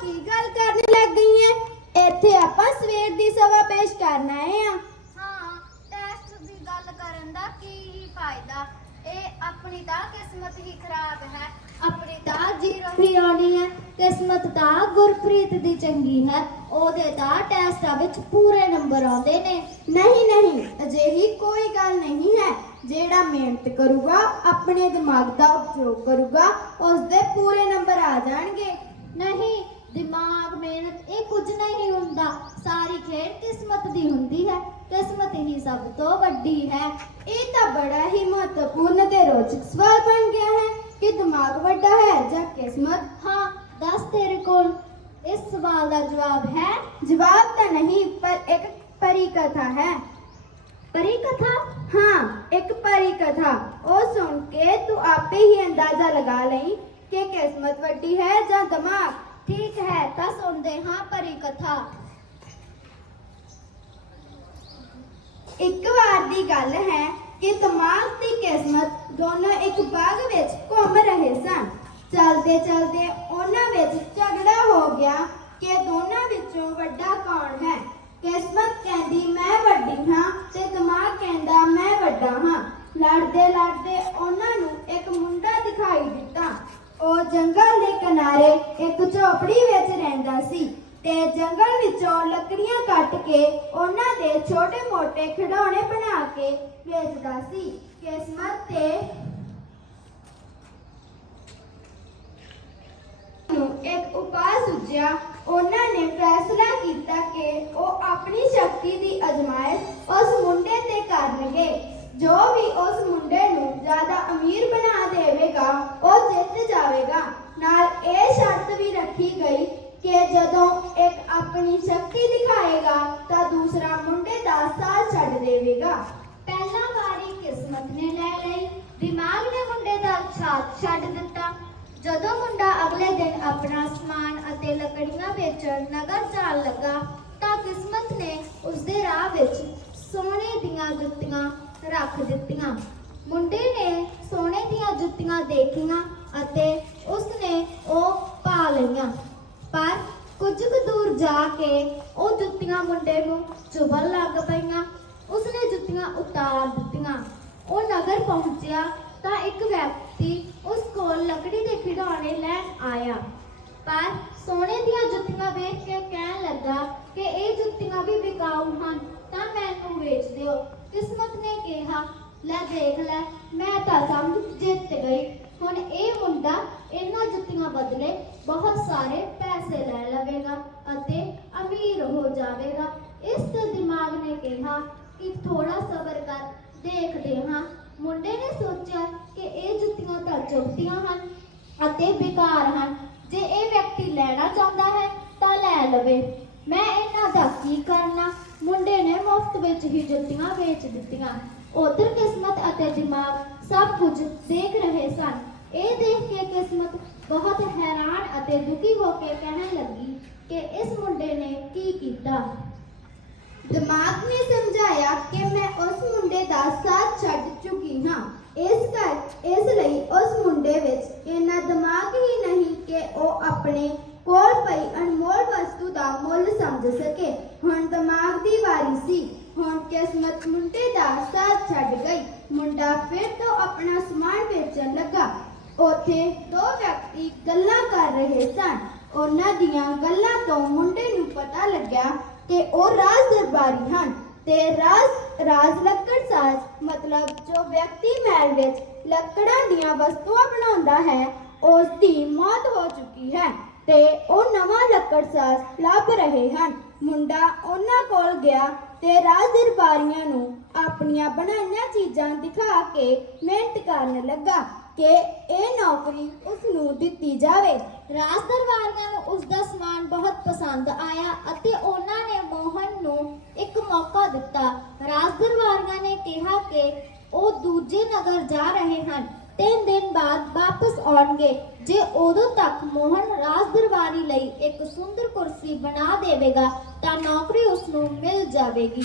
ਕੀ ਗੱਲ ਕਰਨ ਲੱਗ ਗਈ ਐ? ਇੱਥੇ ਆਪਾਂ ਸਵੇਰ ਦੀ ਸਭਾ ਪੇਸ਼ ਕਰਨ ਆਏ ਆ। ਹਾਂ ਟੈਸਟ ਦੀ ਗੱਲ ਕਰਨ ਦਾ ਕੀ ਹੀ ਫਾਇਦਾ? ਇਹ ਆਪਣੀ ਤਾਂ ਕਿਸਮਤ ਹੀ ਖਰਾਬ ਹੈ। ਆਪਣੀ ਤਾਂ ਜ਼ੀਰੋ ਹੀ ਆਉਣੀ ਹੈ ਕਿਸਮਤ ਤਾਂ ਗੁਰਪ੍ਰੀਤ ਦੀ ਚੰਗੀ ਹੈ। ਉਹਦੇ ਤਾਂ ਟੈਸਟਾਂ ਵਿੱਚ ਪੂਰੇ ਨੰਬਰ ਆਉਂਦੇ ਨੇ। ਨਹੀਂ ਨਹੀਂ ਅਜਿਹੀ ਕੋਈ ਗੱਲ ਨਹੀਂ ਹੈ। ਜਿਹੜਾ ਮਿਹਨਤ ਕਰੂਗਾ ਆਪਣੇ ਦਿਮਾਗ ਦਾ ਉਪਯੋਗ ਕਰੂਗਾ ਉਸ ਦੇ ਪੂਰੇ ਨੰਬਰ ਆ ਜਾਣਗੇ। ਨਹੀਂ ਦਿਮਾਗ, ਮਿਹਨਤ, ਇਹ ਕੁਝ ਨਹੀਂ ਹੁੰਦਾ। ਸਾਰੀ ਖੇਡ ਕਿਸਮਤ ਦੀ ਹੁੰਦੀ ਹੈ। ਕਿਸਮਤ ਹੀ ਸਭ ਤੋਂ ਵੱਡੀ ਹੈ। ਇਹ ਤਾਂ ਬੜਾ ਹੀ ਮਹੱਤਵਪੂਰਨ ਤੇ ਰੋਚਕ ਸਵਾਲ ਬਣ ਗਿਆ ਹੈ ਕਿ ਦਿਮਾਗ ਵੱਡਾ ਹੈ ਜਾਂ ਕਿਸਮਤ? ਹਾਂ, ਦੱਸ ਤੇਰੇ ਕੋਲ। ਇਸ ਸਵਾਲ ਦਾ ਜਵਾਬ ਹੈ, ਜਵਾਬ ਤਾਂ ਨਹੀਂ, ਪਰ ਇੱਕ ਪਰੀ ਕਥਾ ਹੈ। ਪਰੀ ਕਥਾ ਹਾਂ, ਇੱਕ ਪਰੀ ਕਥਾ ਉਹ ਸੁਣ ਕੇ ਤੂੰ ਆਪੇ ਹੀ ਅੰਦਾਜ਼ਾ ਲਗਾ ਲਈ ਕਿ ਕਿਸਮਤ ਵੱਡੀ ਹੈ ਜਾਂ ਦਿਮਾਗ। ਠੀਕ ਹੈ ਤਾਂ ਸੁਣਦੇ ਹਾਂ ਪਰੀ ਕਥਾ। ਇੱਕ ਵਾਰ ਦੀ ਗੱਲ ਹੈ ਕਿ ਦਿਮਾਗ ਦੀ ਕਿਸਮਤ ਦੋਨੋਂ ਇੱਕ ਬਾਗ ਵਿੱਚ ਘੁੰਮ ਰਹੇ ਸਨ। ਚਲਦੇ ਚਲਦੇ ਉਹਨਾਂ ਵਿੱਚ ਝਗੜਾ ਹੋ ਗਿਆ ਕਿ ਦੋਨਾਂ ਵਿੱਚੋਂ ਵੱਡਾ ਕੌਣ ਹੈ ਕਿਸਮਤ ਕਹਿੰਦੀ ਮੈਂ ਵੱਡੀ ਹਾਂ ਤੇ ਦਿਮਾਗ ਕਹਿੰਦਾ ਮੈਂ ਵੱਡਾ ਹਾਂ ਲੜਦੇ ਲੜਦੇ ਉਹਨਾਂ ਨੂੰ ਇੱਕ ਮੁੰਡਾ ਦਿਖਾਈ ਦਿੱਤਾ ਉਹ ਜੰਗਲ ਦੇ ਕਿਨਾਰੇ ਇੱਕ ਝੋਪੜੀ ਵਿੱਚ ਰਹਿੰਦਾ ਸੀ ਤੇ ਜੰਗਲ ਵਿੱਚੋਂ ਲੱਕੜੀਆਂ ਕੱਟ ਕੇ ਉਹਨਾਂ ਦੇ ਛੋਟੇ-ਮੋਟੇ ਖਿਡੌਣੇ ਬਣਾ ਕੇ ਵੇਚਦਾ ਸੀ। ਕਿਸਮਤ ਤੇ ਨੂੰ ਇੱਕ ਉਪਾਅ ਸੁਝਿਆ, ਉਹਨਾਂ ਨੇ ਫੈਸਲਾ ਕੀਤਾ ਕਿ ਉਹ ਆਪਣੀ ਸ਼ਕਤੀ ਦੀ ਅਜ਼ਮਾਇਸ਼ ਉਸ ਮੁੰਡੇ ਤੇ ਕਰਨਗੇ। ਜੋ ਵੀ ਉਸ ਮੁੰਡੇ ਨੂੰ ਜ਼ਿਆਦਾ ਅਮੀਰ ਬਣਾ ਦੇਵੇਗਾ, ਉਹ ਜਿੱਤ ਜਾਵੇਗਾ। ਨਾਲ ਇਹ ਸ਼ਰਤ ਵੀ ਰੱਖੀ ਗਈ ਕਿ ਜਦੋਂ ਇੱਕ ਆਪਣੀ ਸ਼ਕਤੀ ਦਿਖਾਏਗਾ ਤਾਂ ਦੂਸਰਾ ਮੁੰਡੇ ਦਾ ਸਾਥ ਛੱਡ ਦੇਵੇਗਾ। ਪਹਿਲਾ ਵਾਰੀ ਕਿਸਮਤ ਨੇ ਲੈ ਲਈ। ਦਿਮਾਗ ਨੇ ਮੁੰਡੇ ਦਾ ਸਾਥ ਛੱਡ ਦਿੱਤਾ। ਜਦੋਂ ਮੁੰਡਾ ਅਗਲੇ ਦਿਨ ਆਪਣਾ ਸਮਾਨ ਅਤੇ ਲੱਕੜੀਆਂ ਵੇਚਣ ਨਗਰ ਜਾਣ ਲੱਗਾ ਤਾਂ ਕਿਸਮਤ ਨੇ ਉਸਦੇ ਰਾਹ ਵਿੱਚ ਸੋਨੇ ਦੀਆਂ ਜੁੱਤੀਆਂ ਰੱਖ ਦਿੱਤੀਆਂ। ਮੁੰਡੇ ਨੇ ਸੋਨੇ ਦੀਆਂ ਜੁੱਤੀਆਂ ਦੇਖੀਆਂ ਅਤੇ ਉਹ ਪਾ ਲਈਆਂ। ਪਰ ਕੁਝ ਕੁ ਦੂਰ ਜਾ ਕੇ ਉਹ ਜੁੱਤੀਆਂ ਮੁੰਡੇ ਨੂੰ ਚੁਭਣ ਲੱਗ ਪਈਆਂ। ਉਸਨੇ ਜੁੱਤੀਆਂ ਉਤਾਰ ਦਿੱਤੀਆਂ। ਉਹ ਨਗਰ ਪਹੁੰਚਿਆ ਤਾਂ ਇੱਕ ਵਿਅਕਤੀ ਉਸ ਕੋਲ ਲੱਕੜੀ ਦੇ ਖਿਡੌਣੇ ਲੈਣ ਆਇਆ। ਪਰ ਸੋਨੇ ਦੀਆਂ ਜੁੱਤੀਆਂ ਵੇਖ ਕੇ ਕਹਿਣ ਲੱਗਾ ਕਿ ਇਹ ਜੁੱਤੀਆਂ ਵੀ ਵਿਕਾਊ ਹਨ, ਤਾਂ ਮੈਨੂੰ ਵੇਚ ਦਿਓ। ਕਿਸਮਤ ਨੇ ਕਿਹਾ, ਲੈ ਦੇਖ ਲੈ, ਮੈਂ ਤਾਂ ਸਮਝ ਜਿੱਤ ਗਈ। ਹੁਣ ਇਹ ਮੁੰਡਾ ਇਹਨਾਂ ਜੁੱਤੀਆਂ ਬਦਲੇ ਬਹੁਤ ਸਾਰੇ ਪੈਸੇ ਲੈ ਲਵੇਗਾ ਅਤੇ ਅਮੀਰ ਹੋ ਜਾਵੇਗਾ। ਇਸ ਤੇ ਦਿਮਾਗ ਨੇ ਕਿਹਾ ਕਿ ਥੋੜਾ ਸਬਰ ਕਰ, ਦੇਖਦੇ ਹਾਂ। ਮੁੰਡੇ ਨੇ ਸੋਚਿਆ ਕਿ ਇਹ ਜੁੱਤੀਆਂ ਤਾਂ ਚੁੱਕਦੀਆਂ ਹਨ ਅਤੇ ਬੇਕਾਰ ਹਨ। ਜੇ ਇਹ ਵਿਅਕਤੀ ਲੈਣਾ ਚਾਹੁੰਦਾ ਹੈ ਤਾਂ ਲੈ ਲਵੇ। ਮੈਂ ਇਹਨਾਂ ਦਾ ਕੀ ਕਰਨਾ? ਮੁੰਡੇ ਨੇ ਮੁਫਤ ਵਿੱਚ ਹੀ ਜੁੱਤੀਆਂ ਵੇਚ ਦਿੱਤੀਆਂ। ਉਧਰ ਕਿਸਮਤ ਅਤੇ ਦਿਮਾਗ ਸਭ ਕੁਝ ਦੇਖ ਰਹੇ ਸਨ। ਇਹ ਦੇਖ ਕੇ ਕਿਸਮਤ ਬਹੁਤ ਹੈਰਾਨ ਅਤੇ ਦੁਖੀ ਹੋ ਕੇ ਕਹਿਣ ਲੱਗੀ ਕਿ ਇਸ ਮੁੰਡੇ ਨੇ ਕੀ ਕੀਤਾ। ਦਿਮਾਗ ਨੇ ਸਮਝਾਇਆ ਕਿ ਮੈਂ ਉਸ ਮੁੰਡੇ ਦਾ ਸਾਥ ਛੱਡ ਚੁੱਕੀ ਹਾਂ। ਇਸ ਕਰ ਇਸ ਲਈ ਉਸ ਮੁੰਡੇ ਵਿੱਚ ਇੰਨਾ ਦਿਮਾਗ ਹੀ ਨਹੀਂ ਕਿ ਉਹ ਆਪਣੇ ਕੋਲ ਪਈ ਅਨਮੋਲ ਵਸਤੂ ਦਾ ਮੁੱਲ ਸਮਝ ਸਕੇ। ਹੁਣ ਦਿਮਾਗ ਦੀ ਵਾਰੀ ਸੀ। ਹੁਣ ਕਿਸਮਤ ਮੁੰਡੇ ਦਾ ਸਾਥ ਛੱਡ ਗਈ। ਮੁੰਡਾ ਫਿਰ ਤੋਂ ਆਪਣਾ ਸਮਾਨ ਵੇਚਣ ਲੱਗਾ। ਉੱਥੇ ਦੋ ਵਿਅਕਤੀ ਗੱਲਾਂ ਕਰ ਰਹੇ ਸਨ। ਉਹਨਾਂ ਦੀਆਂ ਗੱਲਾਂ ਤੋਂ ਮੁੰਡੇ ਨੂੰ ਪਤਾ ਲੱਗਿਆ ਕਿ ਉਹ ਰਾਜ ਦਰਬਾਰੀ ਹਨ ਤੇ ਰਾਜ ਰਾਜ ਲੱਕੜ ਸਾਜ਼, ਮਤਲਬ ਜੋ ਵਿਅਕਤੀ ਮਹਿਲ ਵਿੱਚ ਲੱਕੜਾਂ ਦੀਆਂ ਵਸਤੂਆਂ ਬਣਾਉਂਦਾ ਹੈ, ਉਸ ਦੀ ਮੌਤ ਹੋ ਚੁੱਕੀ ਹੈ ਤੇ ਉਹ ਨਵਾਂ ਲੱਕੜ ਸਾਜ਼ ਲੱਭ ਰਹੇ ਹਨ। ਮੁੰਡਾ ਉਹਨਾਂ ਕੋਲ ਗਿਆ ਤੇ ਰਾਜ ਦਰਬਾਰੀਆਂ ਨੂੰ ਆਪਣੀਆਂ ਬਣਾਈਆਂ ਚੀਜ਼ਾਂ ਦਿਖਾ ਕੇ ਮਿਹਨਤ ਕਰਨ ਲੱਗਾ। ਕਿ ਇਹ ਨੌਕਰੀ ਉਸ ਨੂੰ ਦਿੱਤੀ ਜਾਵੇ। ਰਾਜ ਦਰਬਾਰੀਆਂ ਨੂੰ ਉਸ ਦਾ ਸਮਾਨ ਬਹੁਤ ਪਸੰਦ ਆਇਆ ਅਤੇ ਉਹਨਾਂ ਨੇ ਮੋਹਨ ਨੂੰ ਇੱਕ ਮੌਕਾ ਦਿੱਤਾ। ਰਾਜ ਦਰਬਾਰੀਆਂ ਨੇ ਕਿਹਾ ਕਿ ਉਹ ਦੂਜੇ ਨਗਰ ਜਾ ਰਹੇ ਹਨ। ਤਿੰਨ ਦਿਨ ਬਾਅਦ ਵਾਪਸ ਆਉਣਗੇ। ਜੇ ਉਦੋਂ ਤੱਕ ਮੋਹਨ ਰਾਜ ਦਰਬਾਰੀ ਲਈ ਇੱਕ ਸੁੰਦਰ ਕੁਰਸੀ ਬਣਾ ਦੇਵੇਗਾ, ਤਾਂ ਨੌਕਰੀ ਉਸ ਨੂੰ ਮਿਲ ਜਾਵੇਗੀ।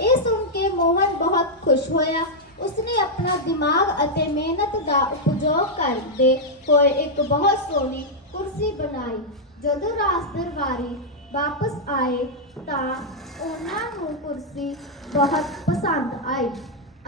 ਇਹ ਸੁਣ ਕੇ ਮੋਹਨ ਬਹੁਤ ਖੁਸ਼ ਹੋਇਆ। ਉਸਨੇ ਆਪਣਾ ਦਿਮਾਗ ਅਤੇ ਮਿਹਨਤ ਦਾ ਉਪਯੋਗ ਕਰਦੇ ਹੋਏ ਇੱਕ ਬਹੁਤ ਸੋਹਣੀ ਕੁਰਸੀ ਬਣਾਈ। ਜਦੋਂ ਰਾਜ ਦਰਬਾਰੀ ਵਾਪਸ ਆਏ ਤਾਂ ਉਹਨਾਂ ਨੂੰ ਕੁਰਸੀ ਬਹੁਤ ਪਸੰਦ ਆਈ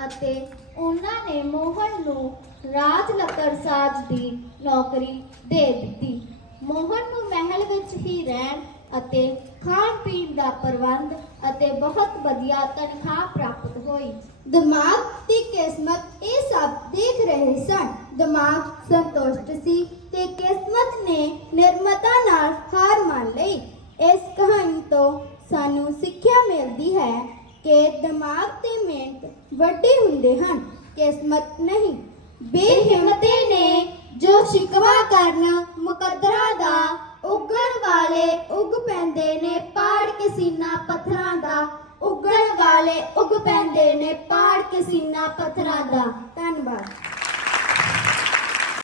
ਅਤੇ ਉਹਨਾਂ ਨੇ ਮੋਹਨ ਨੂੰ ਰਾਜ ਲੱਕੜਸਾਜ ਦੀ ਨੌਕਰੀ ਦੇ ਦਿੱਤੀ। ਮੋਹਨ ਨੂੰ ਮਹਿਲ ਵਿੱਚ ਹੀ ਰਹਿਣ ਅਤੇ ਖਾਣ ਪੀਣ ਦਾ ਪ੍ਰਬੰਧ ਅਤੇ ਬਹੁਤ ਵਧੀਆ ਤਨਖਾਹ ਪ੍ਰਾਪਤ ਹੋਈ। ਦਿਮਾਗ ਦੀ ਕਿਸਮਤ ਇਹ ਸਭ ਦੇਖ ਰਹੇ ਸਨ। ਦਿਮਾਗ ਸੰਤੁਸ਼ਟ ਸੀ ਤੇ ਕਿਸਮਤ ਨੇ ਨਿਰਮਤਾ ਨਾਲ ਹਾਰ ਮੰਨ ਲਈ। ਇਸ ਕਹਾਣੀ ਤੋਂ ਸਾਨੂੰ ਸਿੱਖਿਆ ਮਿਲਦੀ ਹੈ ਕਿ ਦਿਮਾਗ ਤੇ ਮਿਹਨਤ ਵੱਡੇ ਹੁੰਦੇ ਹਨ, ਕਿਸਮਤ ਨਹੀਂ। ਬੇਹਿੰਮਤੇ ਨੇ ਜੋ ਸ਼ਿਕਵਾ ਕਰਨ ਮੁਕੱਦਰਾਂ ਦਾ ਉਗਣ ਵਾਲੇ ਉੱਗ ਪੈਂਦੇ ਨੇ ਪਾੜ ਕੇ ਸੀਨਾ ਪੱਥਰਾਂ ਦਾ। ਉੱਗਣ ਵਾਲੇ ਉੱਗ ਪੈਂਦੇ ਨੇ ਪਾੜ ਕੇ ਸੀਨਾ ਪੱਥਰਾਂ ਦਾ। ਧੰਨਵਾਦ।